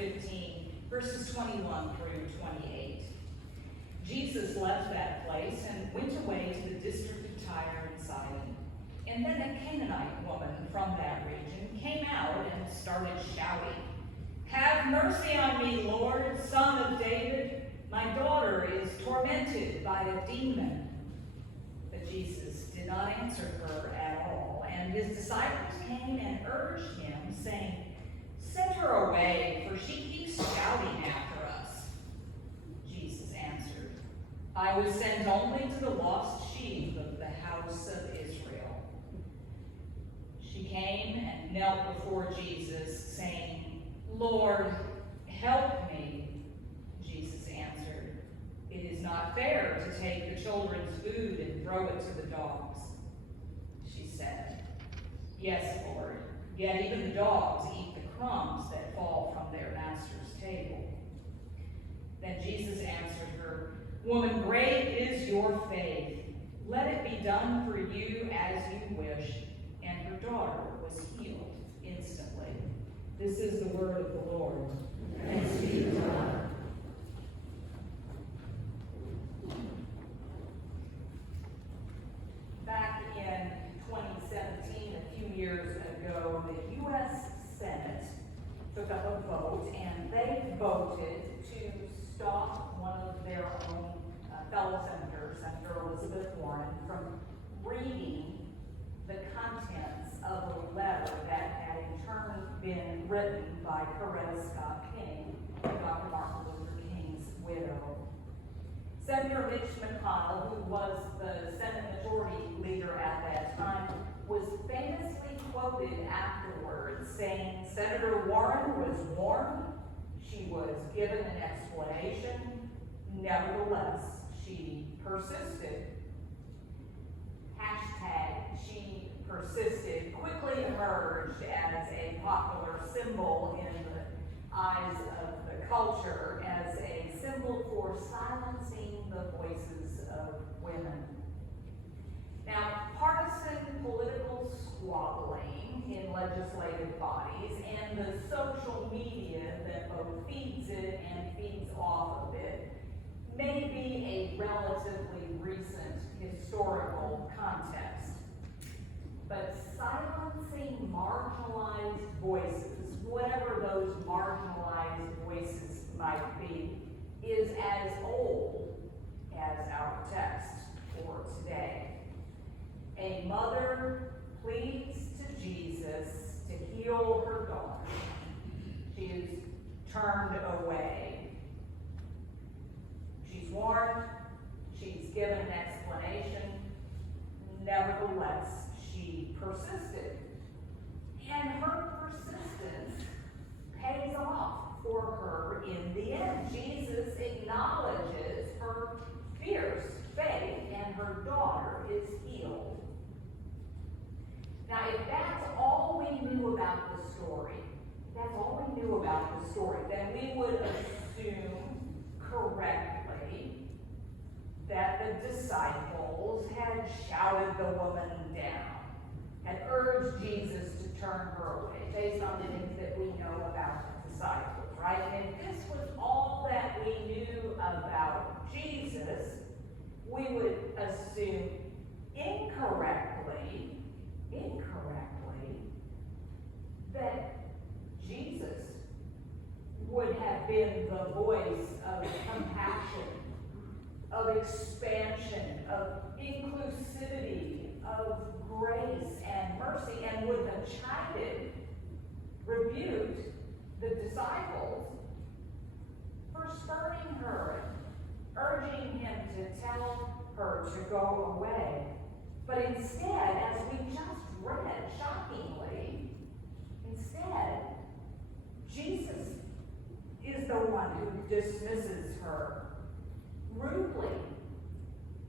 15, verses 21 through 28. Jesus left that place and went away to the district of Tyre and Sidon. And then a Canaanite woman from that region came out and started shouting, "Have mercy on me, Lord, Son of David. My daughter is tormented by a demon." But Jesus did not answer her at all, and his disciples came and urged him, saying, "Send her away, for she keeps shouting after us." Jesus answered, "I was sent only to the lost sheep of the house of Israel." She came and knelt before Jesus, saying, "Lord, help me." Jesus answered, "It is not fair to take the children's food and throw it to the dogs." She said, "Yes, Lord, yet even the dogs eat the crumbs that fall from their master's table." Then Jesus answered her, "Woman, great is your faith. Let it be done for you as you wish." And her daughter was healed instantly. This is the word of the Lord. Thanks be to God. Back in 2017, a few years ago, the U.S. Senate took up a vote, and they voted to stop one of their own fellow senators, Senator Elizabeth Warren, from reading the contents of a letter that had in turn been written by Coretta Scott King, Dr. Martin Luther King's widow. Senator Mitch McConnell, who was the Senate Majority Leader at that time, was famously quoted afterwards saying, "Senator Warren was warned, she was given an explanation, nevertheless, she persisted." Hashtag "she persisted" quickly emerged as a popular symbol in the eyes of the culture, as a symbol for silencing the voices of women. Now, partisan political squabbling in legislative bodies and the social media that both feeds it and feeds off of it may be a relatively recent historical context. But silencing marginalized voices, whatever those marginalized voices might be, is as old as our text for today. A mother pleads to Jesus to heal her daughter. She is turned away. She's warned, she's given an explanation, nevertheless, she persisted. And her persistence pays off for her in the end. Jesus acknowledges her fierce faith, and her daughter is healed. Now, if that's all we knew about the story, then we would assume correctly that the disciples had shouted the woman down, had urged Jesus to turn her away, based on the things that we know about the disciples, right? And if this was all that we knew about Jesus, we would assume incorrectly, that Jesus would have been the voice of compassion, of expansion, of inclusivity, of grace and mercy, and would have chided, rebuked the disciples for spurning her, urging him to tell her to go away. But instead, as we just read, shockingly, Jesus is the one who dismisses her rudely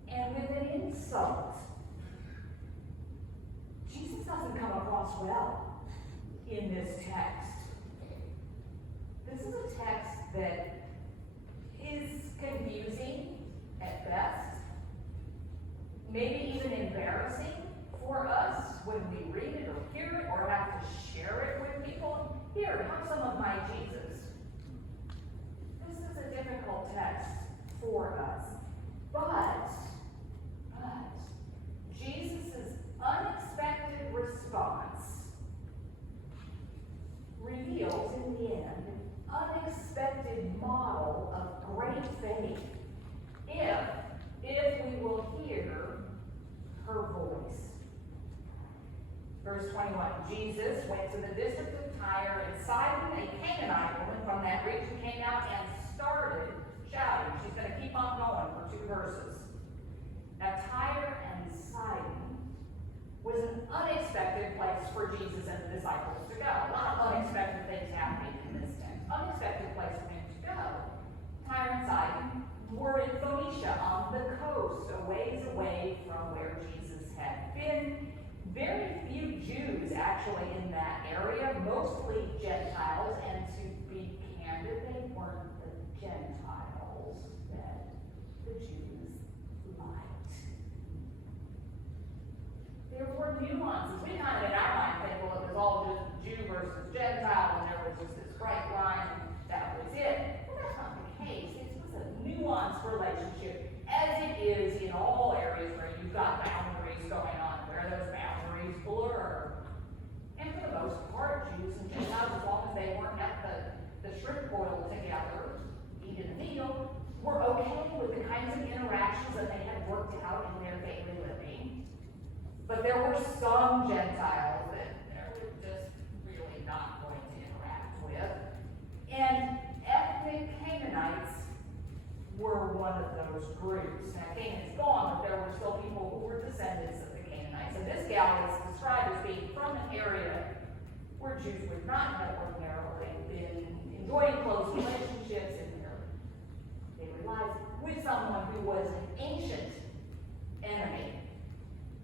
and with an insult. Jesus doesn't come across well in this text. This is a text that is confusing at best, maybe even embarrassing for us when we read it or hear it or have to share it with people. Here, have some of my Jesus. is a difficult text for us. But Jesus' unexpected response reveals in the end an unexpected model of great faith if we will hear her voice. Verse 21, Jesus went to the district of Tyre and Sidon. A Canaanite woman from that region came out and started shouting. She's going to keep on going for 2 verses. Now, Tyre and Sidon was an unexpected place for Jesus and the disciples to go. A lot of unexpected things happening in this text. Unexpected place for them to go. Tyre and Sidon were in Phoenicia on the coast, a ways away from where Jesus had been. Very few Jews actually in that area, mostly Gentiles, and to be candid, they weren't the Gentiles that the Jews liked. There were nuances. We kind of in our mind think, well, it was all just Jew versus Gentile, and there was just this bright line, and that was it. Well, that's not the case. It was a nuanced relationship, as it is in all areas where you've got boundaries going on, where those boundaries blur. And for the most part, Jews and Gentiles, as long as they weren't at the shrimp boil together, eating a meal, were okay with the kinds of interactions that they had worked out in their daily living. But there were some Gentiles that they were just really not going to interact with. And ethnic Canaanites were one of those groups. Now, Canaan's gone, but there were still people who were descendants of the Canaanites. And this gal is described as being from an area where Jews would not have ordinarily been enjoying close relationships in their daily lives with someone who was an ancient enemy.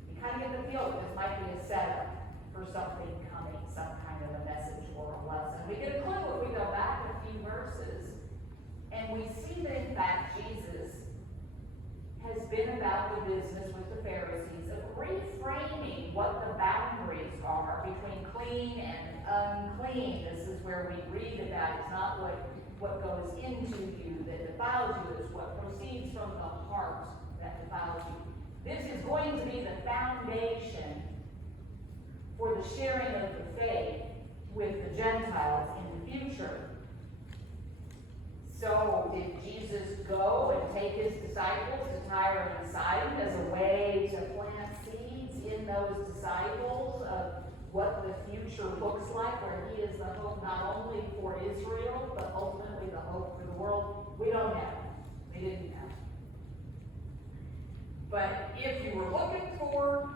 You kind of get the feel that this might be a setup for something coming, some kind of a message or a lesson. We get a clue if we go back a few verses, and we see that in fact Jesus has been about the business with the Pharisees of reframing what the boundaries are between clean and unclean. This is where we read about it's not what goes into you that defiles you, it's what proceeds from the heart that defiles you. This is going to be the foundation for the sharing of the faith with the Gentiles in the future. So, did Jesus go and take his disciples to Tyre and Sidon as a way to plant seeds in those disciples of what the future looks like, where he is the hope not only for Israel, but ultimately the hope for the world? We don't know. We didn't know. But if you were looking for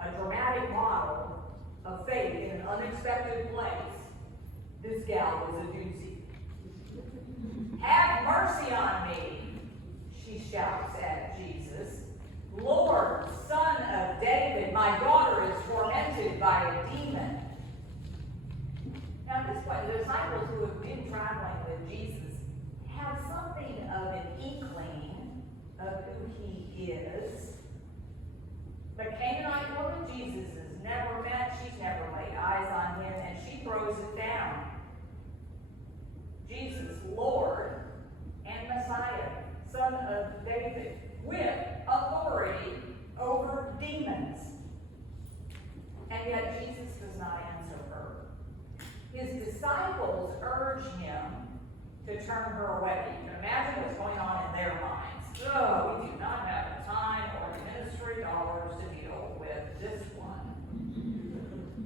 a dramatic model of faith in an unexpected place, this gal was a doozy. Have mercy on me, she shouts at Jesus. Lord, Son of David, my daughter is tormented by a demon. Now at this point, the disciples who have been traveling with Jesus have something of an inkling of who he is. The Canaanite woman Jesus has never met, she's never laid eyes on him, and she throws it down. Jesus, Lord and Messiah, Son of David, with authority over demons. And yet Jesus does not answer her. His disciples urge him to turn her away. You can imagine what's going on in their minds. Oh, we do not have the time or the ministry dollars to deal with this one.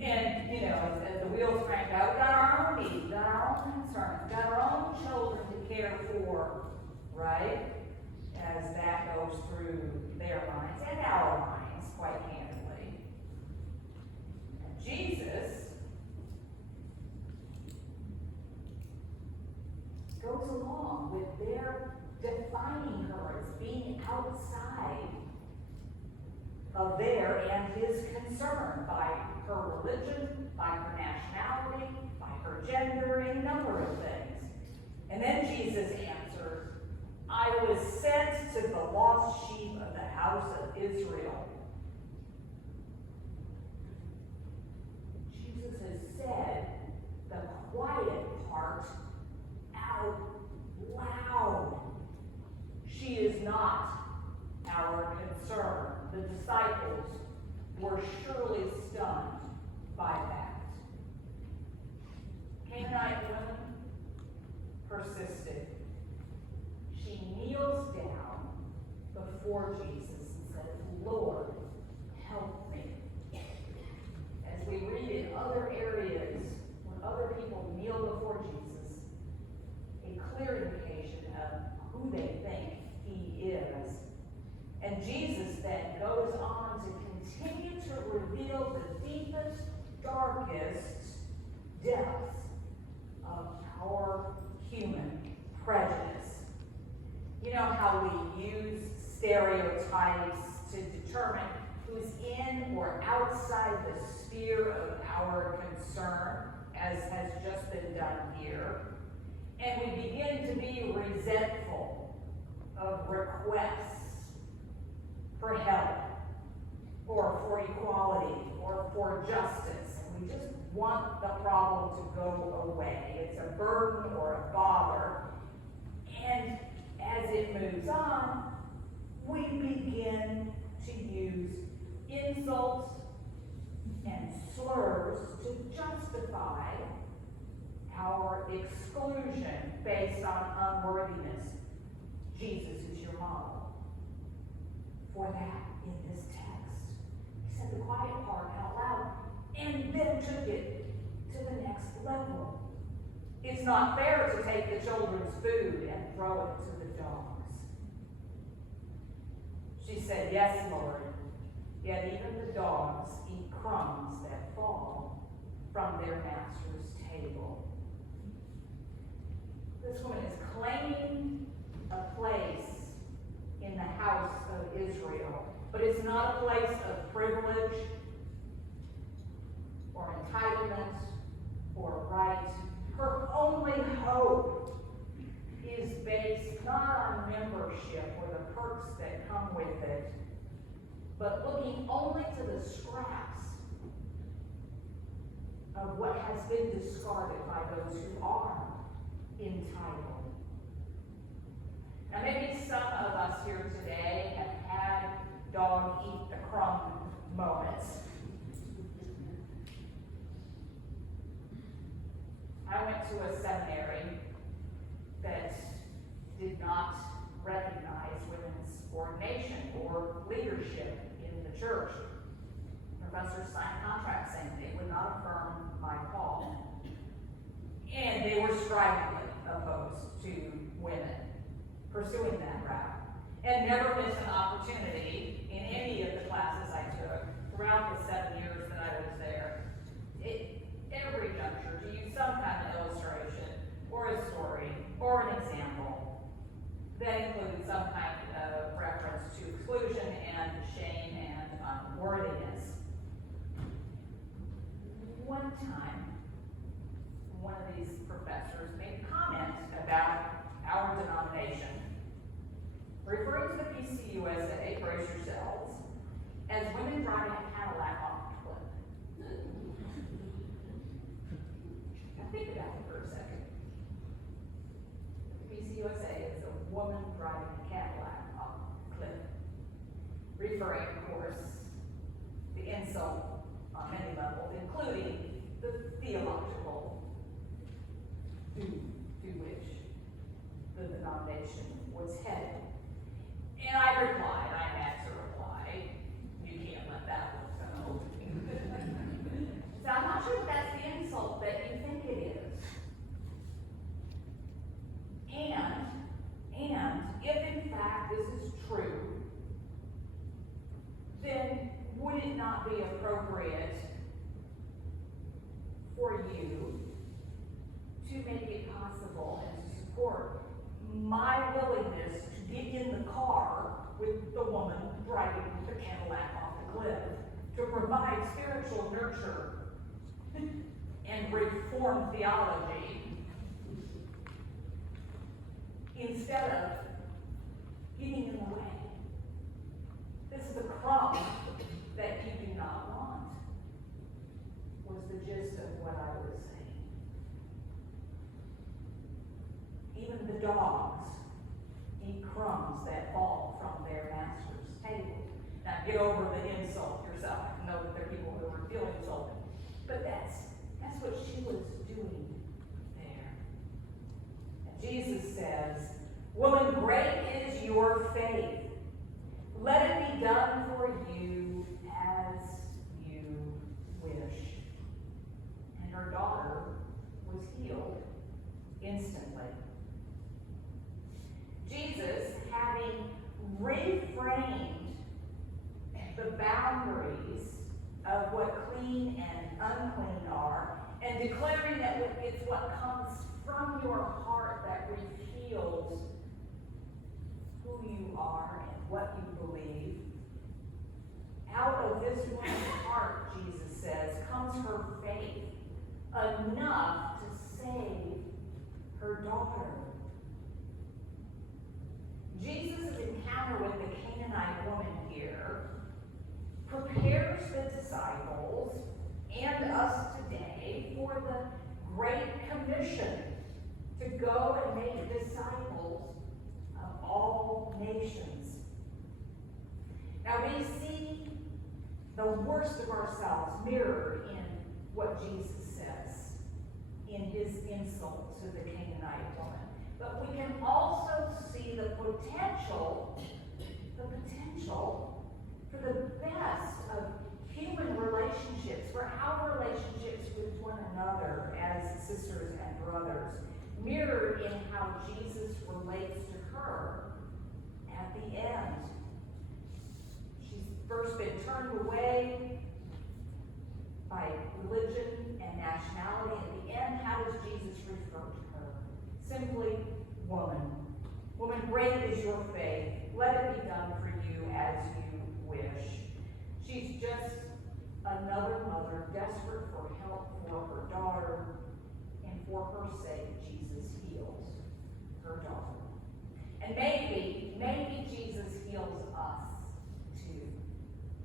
And, you know, as the wheels crank out, we've got our own needs, we've got our own concerns, we've got our own children to care for, right? As that goes through their minds and our minds, quite candidly. And Jesus goes along with their defining her as being outside of their and his concern by her religion, by her nationality, by her gender, any number of things. And then Jesus answers, I was sent to the lost sheep of the house of Israel. Jesus has said the quiet part out loud. disciples were surely stunned by that. Canaanite woman persisted. She kneels down before Jesus and says, Lord, help me. As we read in other areas, when other people kneel before Jesus, a clear indication of who they think he is. And Jesus then goes on to continue to reveal the deepest, darkest depths of our human prejudice. You know how we use stereotypes to determine who's in or outside the sphere of our concern, as has just been done here. And we begin to be resentful of requests for help, or for equality, or for justice. And we just want the problem to go away. It's a burden or a bother. And as it moves on, we begin to use insults and slurs to justify our exclusion based on unworthiness. Jesus is your model for that in this text. He said the quiet part out loud and then took it to the next level. It's not fair to take the children's food and throw it to the dogs. She said, yes, Lord, yet even the dogs eat crumbs that fall from their master's table. This woman is claiming a place in the house of Israel, but it's not a place of privilege or entitlement or right. Her only hope is based not on membership or the perks that come with it, but looking only to the scraps of what has been discarded by those who are entitled. Now maybe some of us here today have had dog eat the crumb moments. I went to a seminary that did not recognize women's ordination or leadership in the church. Professors signed contracts saying they would not affirm my call. And they were stridently opposed to women pursuing that route. And never missed an opportunity in any of the classes I took throughout the 7 years that I was there. Every juncture, to use some kind of illustration, or a story, or an example that includes some kind of reference to exclusion and shame and unworthiness. One time, one of these professors made a comment about our denomination, referring to the PCUSA, brace yourselves, as women driving a Cadillac off the cliff. Now think about it for a second. The PCUSA is a woman driving a Cadillac off the cliff, referring, of course, the insult on many levels, including the theological to which the denomination was headed. And I replied, I had to reply, you can't let that one go. So I'm not sure if that's the insult that you think it is. And if in fact this is true, then would it not be appropriate for you to make it possible and to support my willingness to get in the car with the woman driving the Cadillac off the cliff to provide spiritual nurture and reformed theology instead of getting in the way? This is a crumb that you do not want, was the gist of what I was saying. Even the dogs eat crumbs that fall from their master's table. Now get over the insult yourself. I know that there are people who are feeling insulted. But that's what she was doing there. And Jesus says, "Woman, great is your faith. Let it be done for you as you wish." And her daughter was healed instantly. Jesus, having reframed the boundaries of what clean and unclean are, and declaring that it's what comes from your heart that reveals who you are and what you believe. Out of this woman's heart, Jesus says, comes her faith, enough to save her daughter. Jesus' encounter with the Canaanite woman here prepares the disciples and us today for the Great Commission to go and make disciples of all nations. Now we see the worst of ourselves mirrored in what Jesus says in his insult to the Canaanite woman. But we can also see the potential for the best of human relationships, for our relationships with one another as sisters and brothers, mirrored in how Jesus relates to her at the end. She's first been turned away by religion and nationality. At the end, how does Jesus refer to her? Simply, woman. Woman, great is your faith. Let it be done for you as you wish. She's just another mother desperate for help for her daughter, and for her sake, Jesus heals her daughter. And maybe Jesus heals us too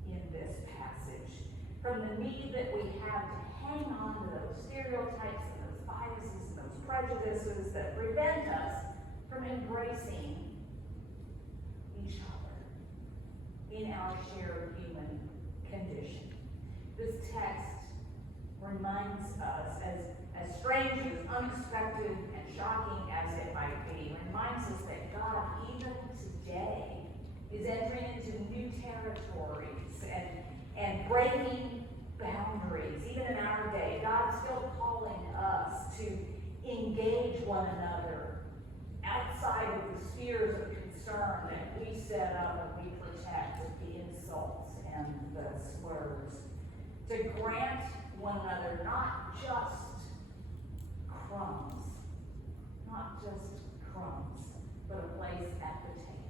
in this passage. From the need that we have to hang on to those stereotypes and those biases and those prejudices that prevent us from embracing each other in our shared human condition. This text reminds us, as strange, as unexpected, and shocking as it might be, reminds us that God, even today, is entering into new territories and breaking boundaries. Even in our day, God's still calling us to engage one another outside of the spheres of concern that we set up and we protect with the insults and the slurs. To grant one another not just crumbs, but a place at the table.